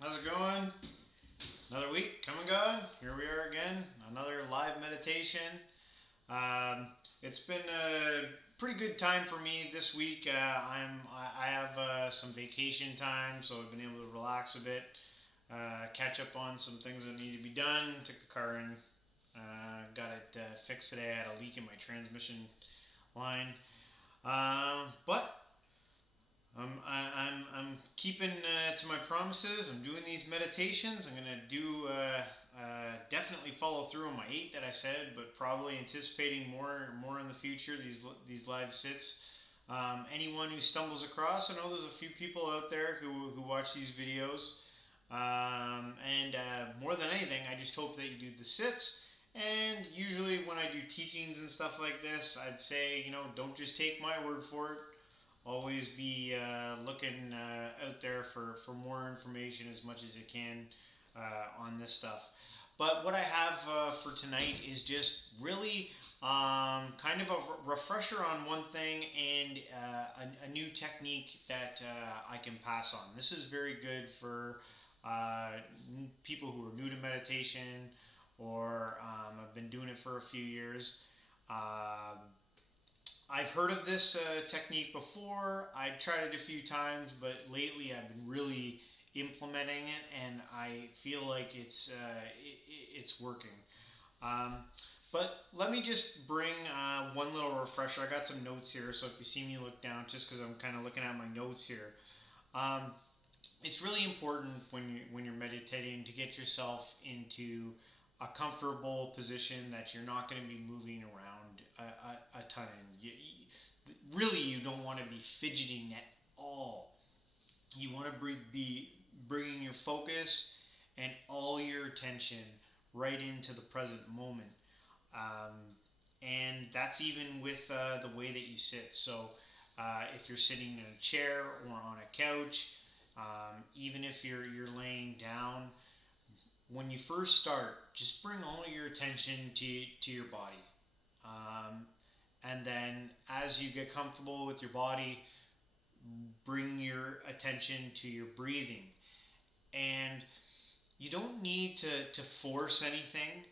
How's it going? Another week come and gone. Here we are again. Another live meditation. It's been a pretty good time for me this week. I have some vacation time, so I've been able to relax a bit, catch up on some things that need to be done. Took the car in, got it fixed today. I had a leak in my transmission line, but I'm keeping to my promises. I'm doing these meditations. I'm gonna do definitely follow through on my 8 that I said, but probably anticipating more in the future. These live sits. Anyone who stumbles across, I know there's a few people out there who watch these videos. And more than anything, I just hope that you do the sits. And usually, when I do teachings and stuff like this, I'd say, don't just take my word for it. Always be looking out there for more information as much as you can on this stuff. But what I have for tonight is just really kind of a refresher on one thing and a new technique that I can pass on. This is very good for people who are new to meditation or have been doing it for a few years. I've heard of this technique before. I've tried it a few times, but lately I've been really implementing it, and I feel like it's working. Um, but let me just bring one little refresher. I got some notes here, so if you see me look down, just because I'm kind of looking at my notes here. Um, it's really important when you're meditating to get yourself into a comfortable position that you're not going to be moving around a ton. Really, you don't want to be fidgeting at all. You want to be bringing your focus and all your attention right into the present moment. Um, and that's even with the way that you sit. So, if you're sitting in a chair or on a couch, even if you're laying down, when you first start, just bring all your attention to your body. Um, and then as you get comfortable with your body, bring your attention to your breathing. And you don't need to force anything.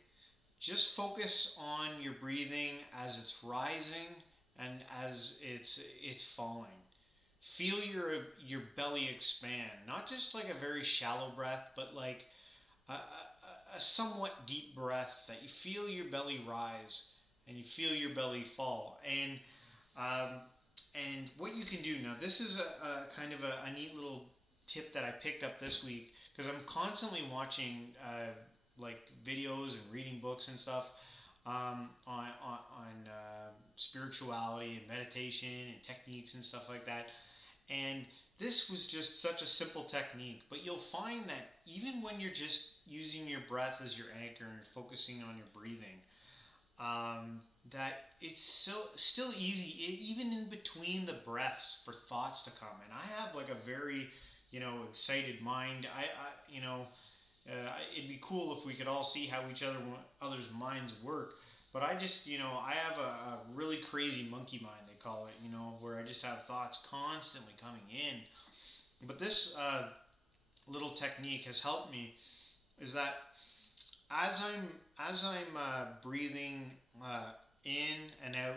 Just focus on your breathing as it's rising and as it's falling. Feel your belly expand, not just like a very shallow breath, but like a somewhat deep breath that you feel your belly rise and you feel your belly fall. Um, and what you can do now, this is a kind of a neat little tip that I picked up this week because I'm constantly watching like videos and reading books and stuff on spirituality and meditation and techniques and stuff like that. And this was just such a simple technique, but you'll find that even when you're just using your breath as your anchor and focusing on your breathing, that it's still easy, even in between the breaths, for thoughts to come. And I have like a very, excited mind. It'd be cool if we could all see how other's minds work. But I just, I have a really crazy monkey mind, they call it, where I just have thoughts constantly coming in. But this little technique has helped me is that as I'm breathing in and out,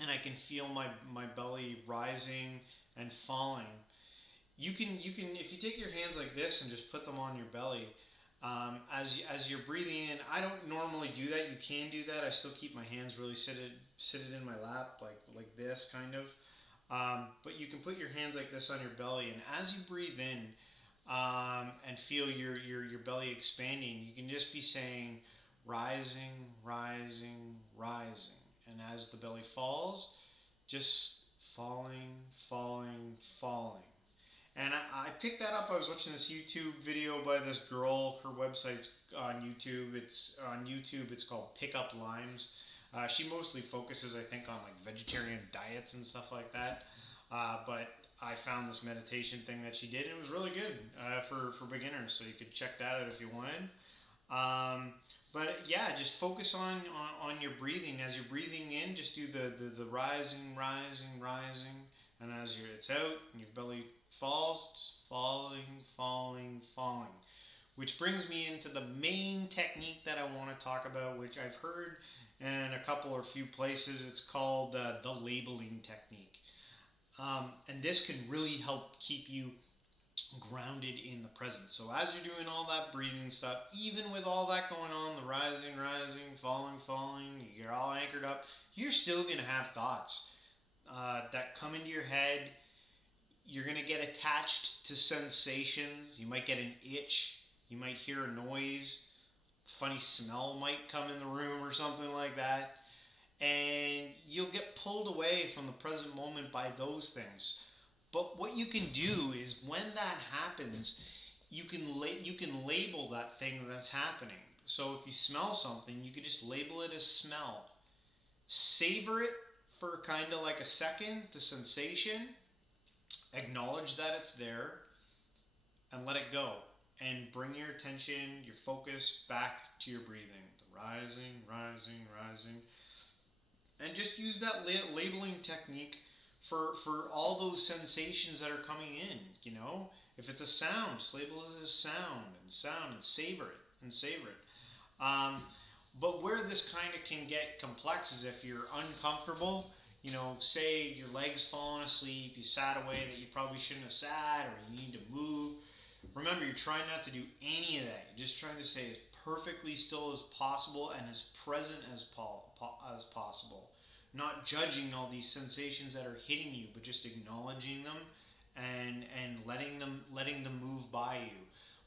and I can feel my belly rising and falling. You can if you take your hands like this and just put them on your belly, as you're breathing in. I don't normally do that. You can do that. I still keep my hands really seated in my lap like this kind of. But you can put your hands like this on your belly, and as you breathe in, and feel your belly expanding, you can just be saying rising, rising, rising. And as the belly falls, just falling, falling, falling. And I picked that up. I was watching this YouTube video by this girl. Her website's on YouTube. It's called Pick Up Limes. She mostly focuses, I think, on like vegetarian diets and stuff like that. But I found this meditation thing that she did, and it was really good for beginners. So you could check that out if you wanted. But yeah, just focus on your breathing. As you're breathing in, just do the rising, rising, rising, and as it's out, and your belly falls, falling, falling, falling. Which brings me into the main technique that I want to talk about, which I've heard in a couple or few places. It's called the labeling technique. And this can really help keep you grounded in the present. So as you're doing all that breathing stuff, even with all that going on, the rising, rising, falling, falling, you're all anchored up, you're still going to have thoughts that come into your head. You're going to get attached to sensations. You might get an itch. You might hear a noise. Funny smell might come in the room or something like that. And you'll get pulled away from the present moment by those things. But what you can do is when that happens, you can label that thing that's happening. So if you smell something, you could just label it as smell. Savor it for kind of like a second, the sensation. Acknowledge that it's there and let it go. And bring your attention, your focus back to your breathing. The rising, rising, rising. And just use that labeling technique for all those sensations that are coming in. You know, if it's a sound, just label it as sound and savor it. But where this kind of can get complex is if you're uncomfortable. You know, say your leg's falling asleep, you sat away that you probably shouldn't have sat, or you need to move. Remember, you're trying not to do any of that. You're just trying to stay as perfectly still as possible and as present as possible. Not judging all these sensations that are hitting you, but just acknowledging them and letting them move by you.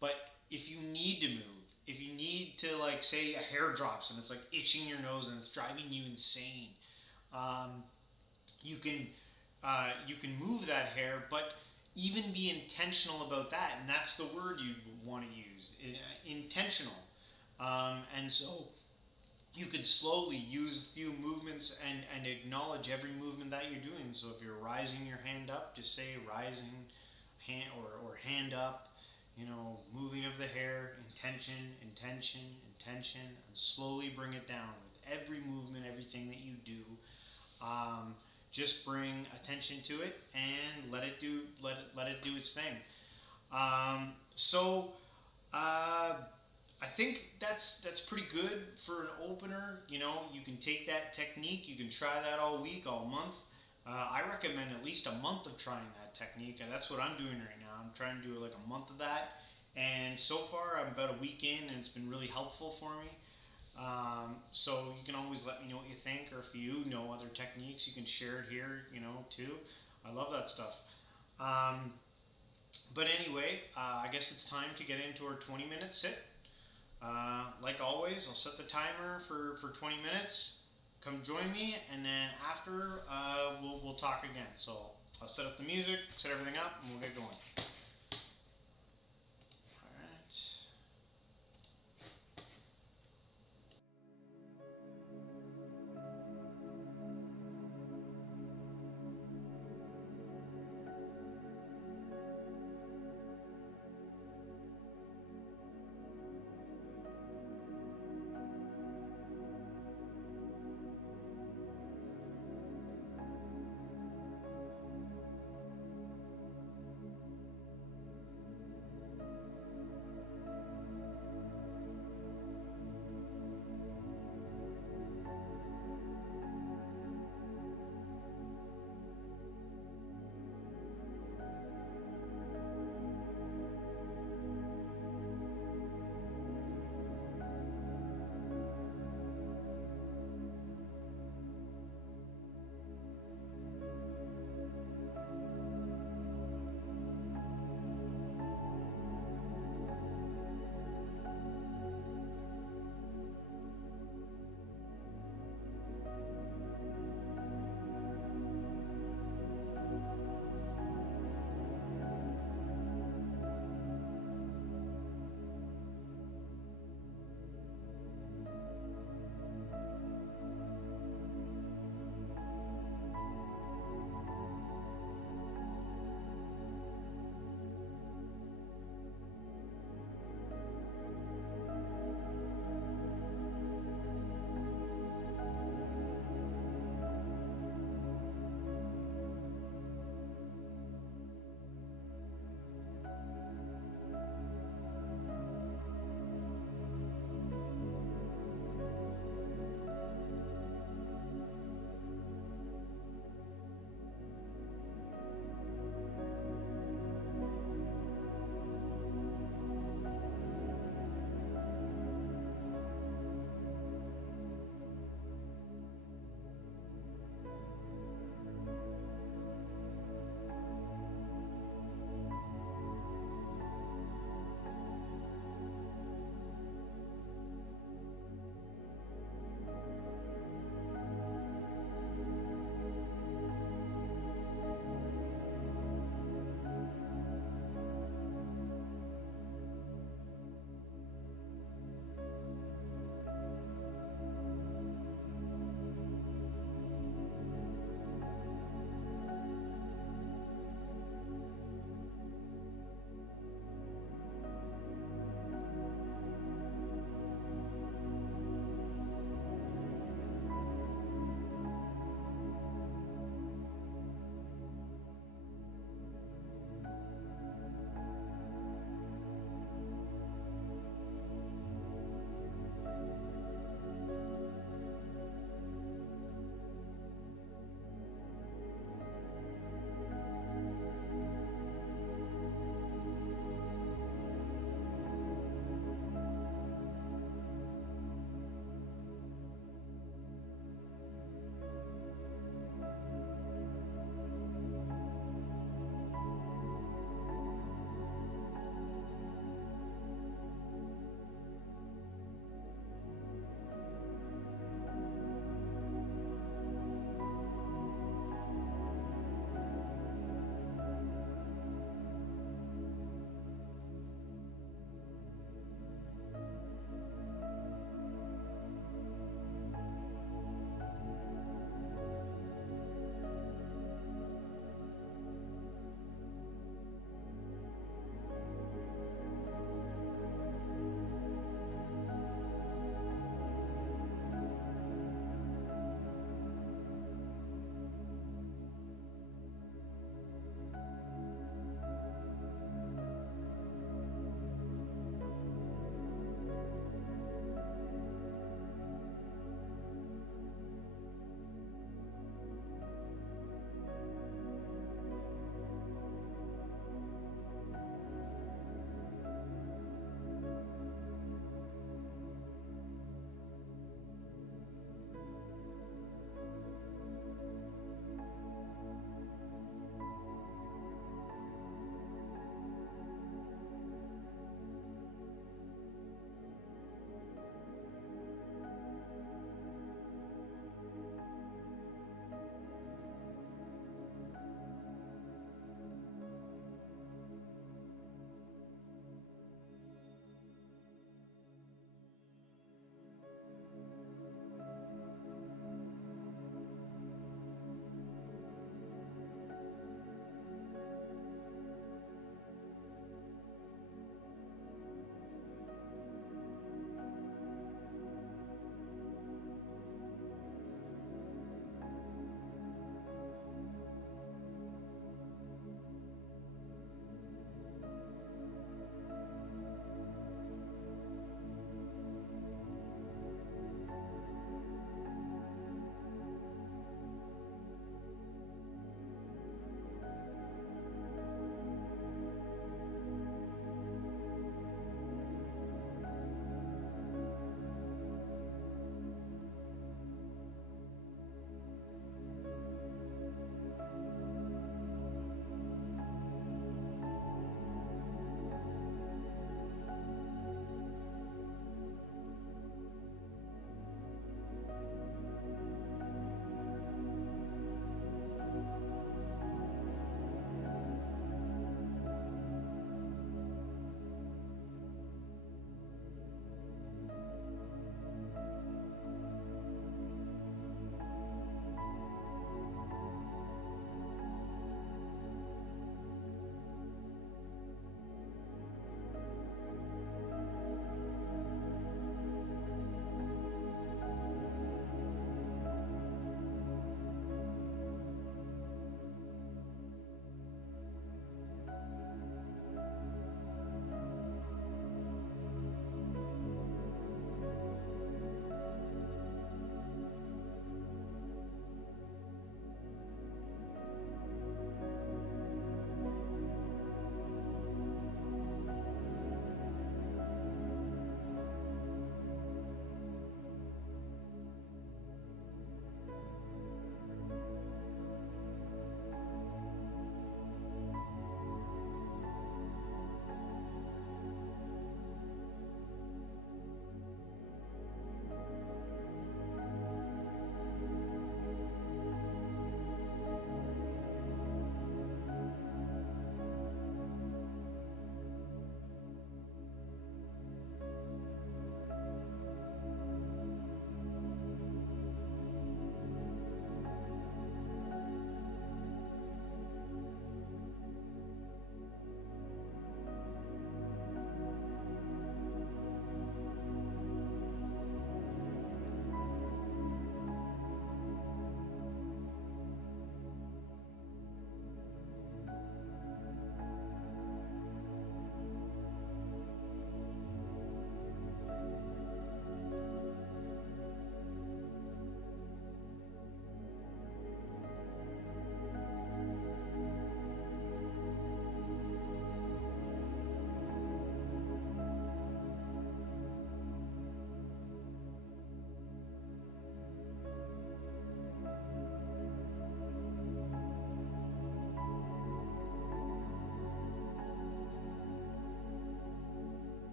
But if you need to move, if you need to, like, say a hair drops and it's like itching your nose and it's driving you insane, you can move that hair, but even be intentional about that, and that's the word you want to use, intentional. And so you could slowly use a few movements and acknowledge every movement that you're doing. So if you're rising your hand up, just say rising hand or hand up, you know, moving of the hair, intention, intention, intention, and slowly bring it down with every movement, everything that you do. Just bring attention to it and let it do its thing. I think that's pretty good for an opener. You know, you can take that technique. You can try that all week, all month. I recommend at least a month of trying that technique. That's what I'm doing right now. I'm trying to do like a month of that. And so far, I'm about a week in, and it's been really helpful for me. So you can always let me know what you think, or if you know other techniques, you can share it here, you know, too. I love that stuff. But anyway, I guess it's time to get into our 20-minute sit. Like always, I'll set the timer for 20 minutes. Come join me, and then after, we'll talk again. So I'll set up the music, set everything up, and we'll get going.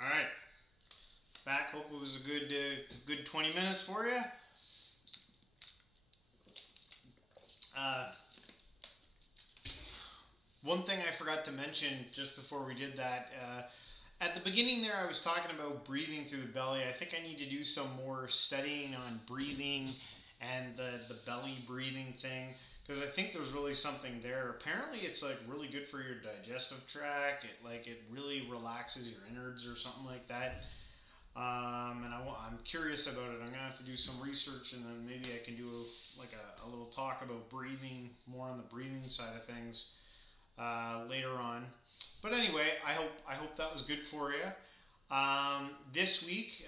All right, back. Hope it was a good 20 minutes for you. One thing I forgot to mention just before we did that, at the beginning there, I was talking about breathing through the belly. I think I need to do some more studying on breathing and the belly breathing thing, because I think there's really something there. Apparently, it's like really good for your digestive tract. It really relaxes your innards or something like that. And I'm curious about it. I'm gonna have to do some research, and then maybe I can do a little talk about breathing, more on the breathing side of things later on. But anyway, I hope that was good for you. This week,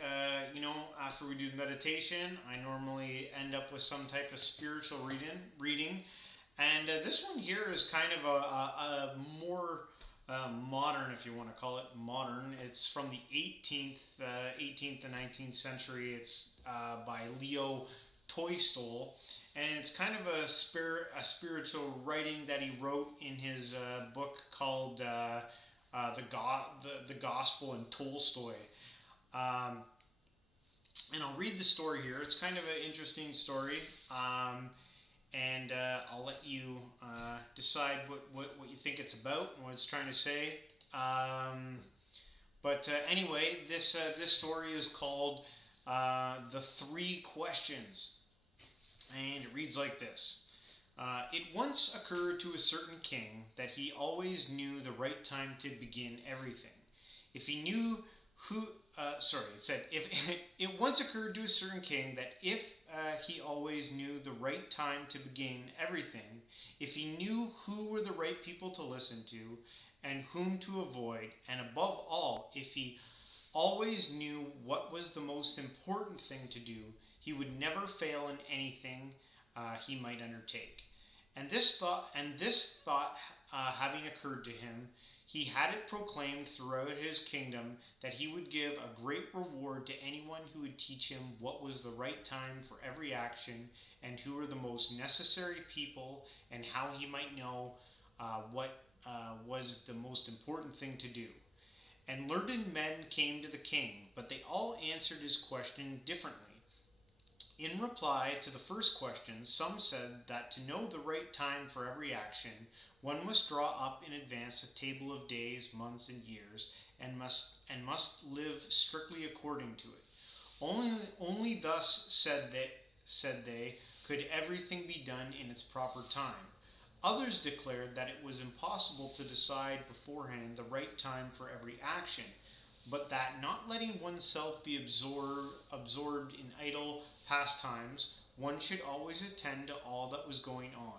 after we do the meditation, I normally end up with some type of spiritual reading, and this one here is kind of a more modern, if you want to call it modern. It's from the 18th and 19th century. It's by Leo Tolstoy, and it's kind of a spiritual writing that he wrote in his book called the Gospel in Tolstoy. Um, and I'll read the story here. It's kind of an interesting story, and I'll let you decide what you think it's about and what it's trying to say. But anyway, this story is called The Three Questions. And it reads like this. It once occurred to a certain king that he always knew the right time to begin everything. If he knew who, it said, if it once occurred to a certain king that if he always knew the right time to begin everything, if he knew who were the right people to listen to and whom to avoid, and above all, if he always knew what was the most important thing to do, he would never fail in anything he might undertake. And this thought, having occurred to him, he had it proclaimed throughout his kingdom that he would give a great reward to anyone who would teach him what was the right time for every action, and who were the most necessary people, and how he might know what was the most important thing to do. And learned men came to the king, but they all answered his question differently. In reply to the first question, some said that to know the right time for every action, one must draw up in advance a table of days, months, and years, and must live strictly according to it. Only thus, said they, could everything be done in its proper time. Others declared that it was impossible to decide beforehand the right time for every action, but that not letting oneself be absorbed in idle pastimes, one should always attend to all that was going on,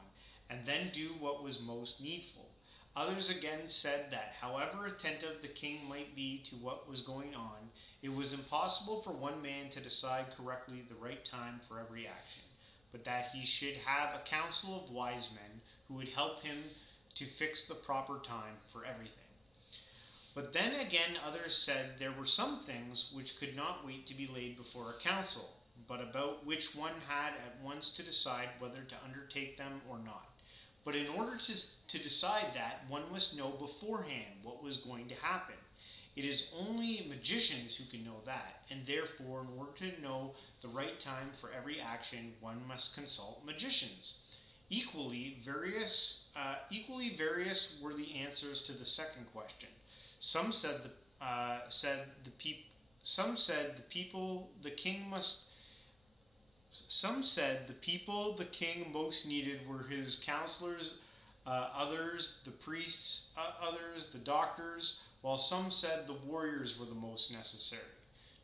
and then do what was most needful. Others again said that, however attentive the king might be to what was going on, it was impossible for one man to decide correctly the right time for every action, but that he should have a council of wise men who would help him to fix the proper time for everything. But then again others said there were some things which could not wait to be laid before a council, but about which one had at once to decide whether to undertake them or not. But in order to decide that, one must know beforehand what was going to happen. It is only magicians who can know that, and therefore, in order to know the right time for every action, one must consult magicians. Equally various were the answers to the second question. Some said the people the king most needed were his counselors, others the priests, others the doctors, while some said the warriors were the most necessary.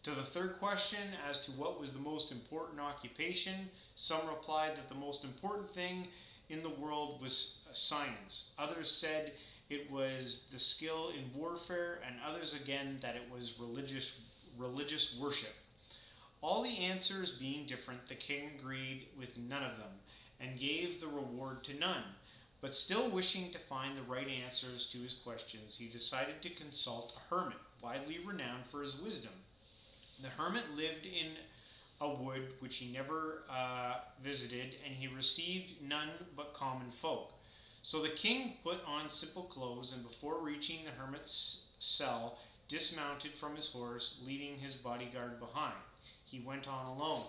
To the third question as to what was the most important occupation, some replied that the most important thing in the world was science. Others said it was the skill in warfare, and others again that it was religious worship. All the answers being different, the king agreed with none of them, and gave the reward to none. But still wishing to find the right answers to his questions, he decided to consult a hermit, widely renowned for his wisdom. The hermit lived in a wood which he never visited, and he received none but common folk. So the king put on simple clothes, and before reaching the hermit's cell, dismounted from his horse, leaving his bodyguard behind. He went on alone.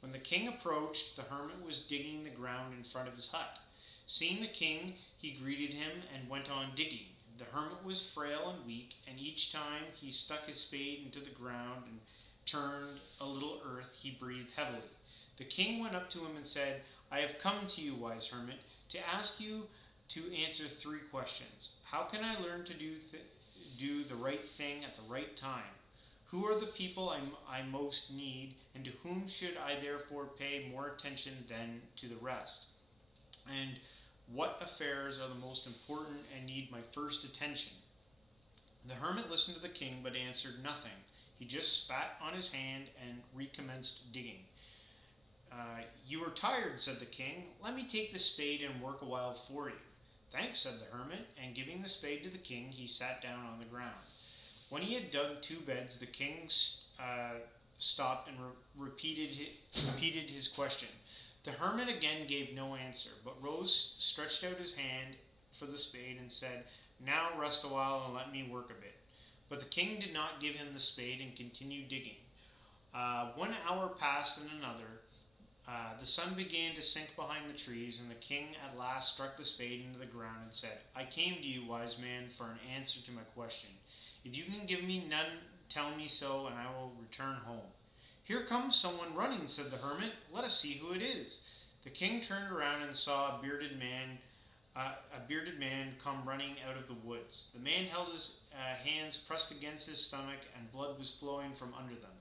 When the king approached, the hermit was digging the ground in front of his hut. Seeing the king, he greeted him and went on digging. The hermit was frail and weak, and each time he stuck his spade into the ground and turned a little earth, he breathed heavily. The king went up to him and said, "I have come to you, wise hermit, to ask you to answer 3 questions. How can I learn to do the right thing at the right time? Who are the people I most need, and to whom should I therefore pay more attention than to the rest? And what affairs are the most important and need my first attention?" The hermit listened to the king, but answered nothing. He just spat on his hand and recommenced digging. "You are tired," said the king. "Let me take the spade and work a while for you." "Thanks," said the hermit, and giving the spade to the king, he sat down on the ground. When he had dug 2 beds, the king stopped and repeated his question. The hermit again gave no answer, but rose, stretched out his hand for the spade, and said, "Now rest a while and let me work a bit." But the king did not give him the spade and continued digging. 1 hour passed and another. The sun began to sink behind the trees, and the king at last struck the spade into the ground and said, "I came to you, wise man, for an answer to my question. If you can give me none, tell me so, and I will return home." "Here comes someone running," said the hermit. "Let us see who it is." The king turned around and saw a bearded man come running out of the woods. The man held his hands pressed against his stomach, and blood was flowing from under them.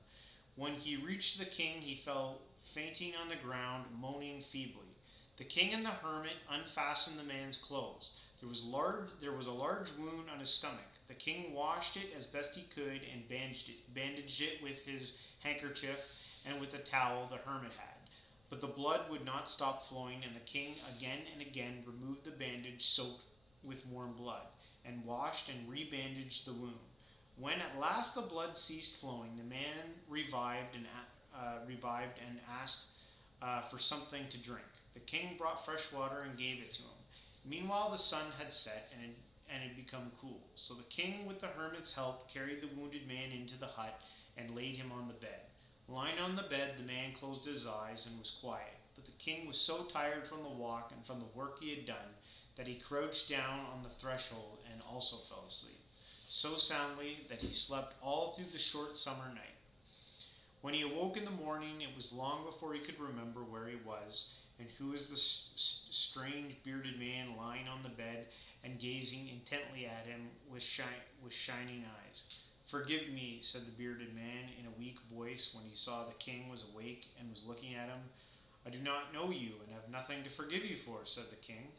When he reached the king, he fell fainting on the ground, moaning feebly. The king and the hermit unfastened the man's clothes. There was a large wound on his stomach. The king washed it as best he could and bandaged it with his handkerchief and with a towel the hermit had. But the blood would not stop flowing, and the king again and again removed the bandage soaked with warm blood, and washed and rebandaged the wound. When at last the blood ceased flowing, the man revived and asked for something to drink. The king brought fresh water and gave it to him. Meanwhile the sun had set and had become cool. So the king, with the hermit's help, carried the wounded man into the hut and laid him on the bed. Lying on the bed, the man closed his eyes and was quiet. But the king was so tired from the walk and from the work he had done that he crouched down on the threshold and also fell asleep, so soundly that he slept all through the short summer night. When he awoke in the morning, it was long before he could remember where he was, and who was the strange bearded man lying on the bed and gazing intently at him with shining eyes. "Forgive me," said the bearded man in a weak voice when he saw the king was awake and was looking at him. "I do not know you and have nothing to forgive you for," said the king.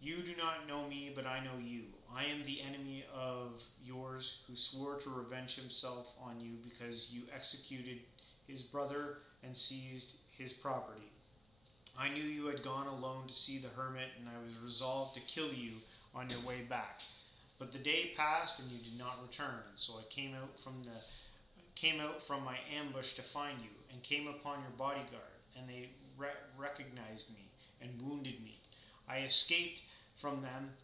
"You do not know me, but I know you. I am the enemy of yours who swore to revenge himself on you because you executed his brother and seized his property. I knew you had gone alone to see the hermit, and I was resolved to kill you on your way back. But the day passed and you did not return, and so I came out from my ambush to find you, and came upon your bodyguard, and they recognized me and wounded me. I escaped from them,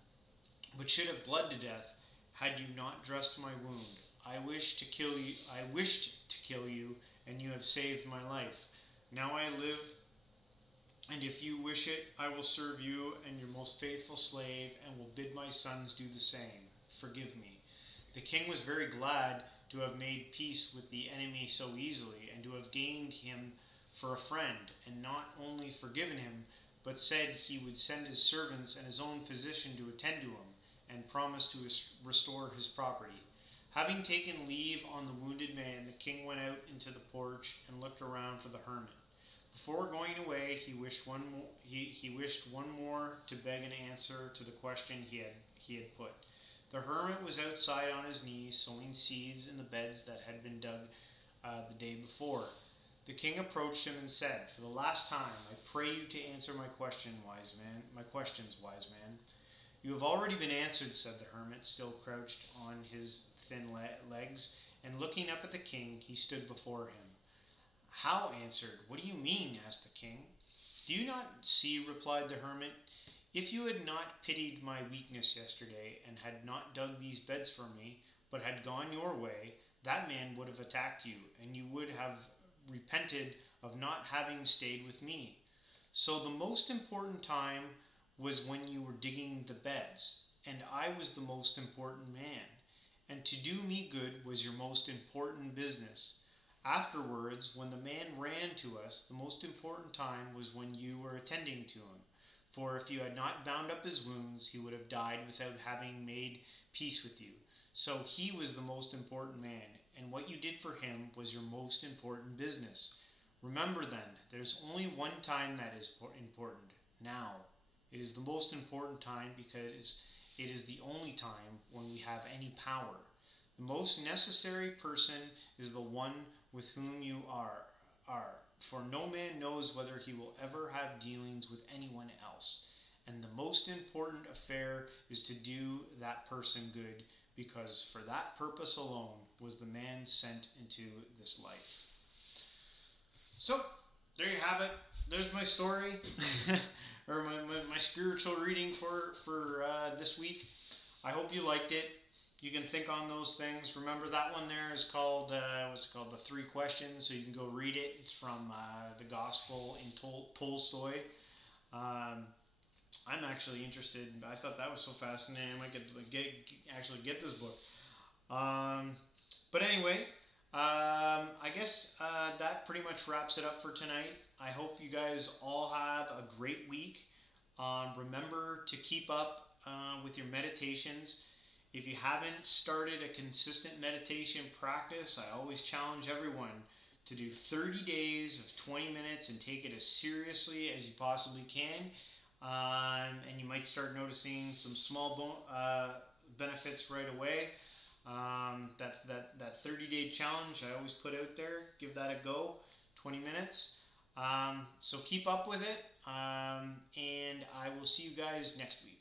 but should have bled to death had you not dressed my wound. I wished to kill you, and you have saved my life. Now I live, and if you wish it, I will serve you and your most faithful slave, and will bid my sons do the same. Forgive me." The king was very glad to have made peace with the enemy so easily, and to have gained him for a friend, and not only forgiven him, but said he would send his servants and his own physician to attend to him, and promised to restore his property. Having taken leave on the wounded man, the king went out into the porch and looked around for the hermit. Before going away, he wished one more to beg an answer to the question he had put. The hermit was outside on his knees, sowing seeds in the beds that had been dug the day before. The king approached him and said, "For the last time, I pray you to answer my questions, wise man." "You have already been answered," said the hermit, still crouched on his thin legs, and looking up at the king, he stood before him. "How answered? What do you mean?" asked the king. "Do you not see," replied the hermit, "if you had not pitied my weakness yesterday, and had not dug these beds for me, but but had gone your way, that man would have attacked you, and you would have repented of not having stayed with me. So the most important time was when you were digging the beds, and I was the most important man. And to do me good was your most important business. Afterwards, when the man ran to us, the most important time was when you were attending to him. For if you had not bound up his wounds, he would have died without having made peace with you. So he was the most important man, and what you did for him was your most important business. Remember then, there's only one time that is important now. It is the most important time because it is the only time when we have any power. The most necessary person is the one with whom you are. For no man knows whether he will ever have dealings with anyone else. And the most important affair is to do that person good, because for that purpose alone was the man sent into this life. So, there you have it. There's my story, or my spiritual reading for this week. I hope you liked it. You can think on those things. Remember, that one there is called, what's it called? The Three Questions. So you can go read it. It's from the Gospel in Tolstoy. I'm actually interested. I thought that was so fascinating. I might actually get this book. But anyway, I guess that pretty much wraps it up for tonight. I hope you guys all have a great week. Remember to keep up with your meditations. If you haven't started a consistent meditation practice, I always challenge everyone to do 30 days of 20 minutes and take it as seriously as you possibly can. And you might start noticing some small benefits right away. That 30-day challenge I always put out there, give that a go, 20 minutes. So keep up with it, and I will see you guys next week.